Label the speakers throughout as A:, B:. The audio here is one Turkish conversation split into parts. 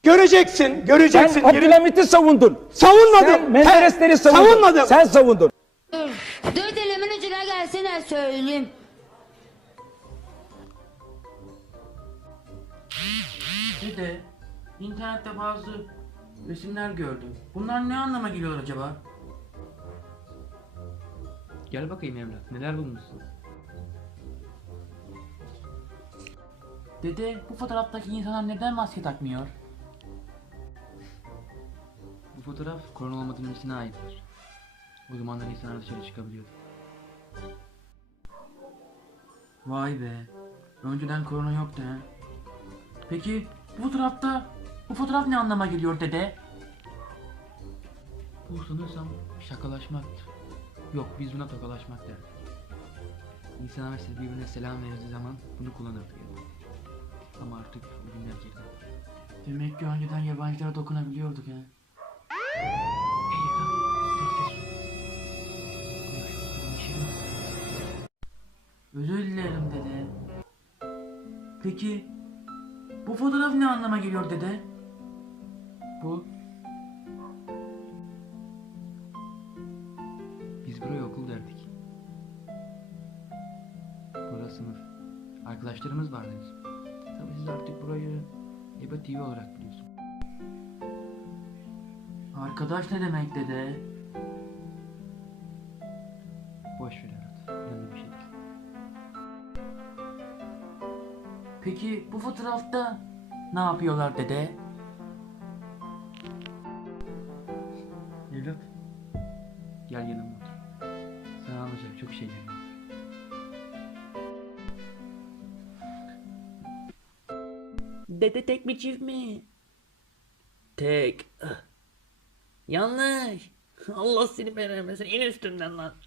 A: Göreceksin, göreceksin.
B: Sen Abdülhamit'i savundun.
A: Savunmadım.
B: Sen Menderesleri savundun.
A: Savunmadım.
B: Sen savundun.
C: Dört elimin ucuna gelsene söyleyeyim.
D: Dede, internette bazı resimler gördüm. Bunlar ne anlama geliyor acaba?
E: Gel bakayım evlat, neler bulmuşsun?
D: Dede, bu fotoğraftaki insanlar neden maske takmıyor?
E: Bu fotoğraf korona olmadan öncesine aittir. O zamanlar insanlar dışarı çıkabiliyordu.
D: Vay be, önceden korona yoktu he. Peki, bu fotoğraf ne anlama geliyor dede?
E: Bu sanırsam şakalaşmaktır. Yok, biz buna tokalaşmak derdik. İnsanlar mesela birbirine selam verdiği zaman bunu kullanırdı ya. Ama artık o günler geride.
D: Demek ki önceden yabancılara dokunabiliyorduk he.
E: Eyvah, dur ses. Konuşalım,
D: Özür dilerim dede. Peki, bu fotoğraf ne anlama geliyor dede?
E: Bu... Biz buraya okul derdik. Burası sınıf. Arkadaşlarımız vardı bizim. Tabii siz artık burayı EBA TV olarak biliyorsun.
D: Arkadaş ne demek dede?
E: Boş ver evlat. Önemli bir şey değil.
D: Peki bu fotoğrafta ne yapıyorlar dede?
E: Evlat. Gel yanıma otur. Sana anlatacak çok şeylerim var.
D: Dede tek mi çift mi? Tek. Yanlış. Allah seni beğenmesin. İn üstümden lan.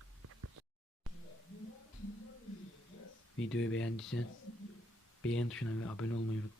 E: Videoyu beğendiysen beğen tuşuna ve abone olmayı unutma.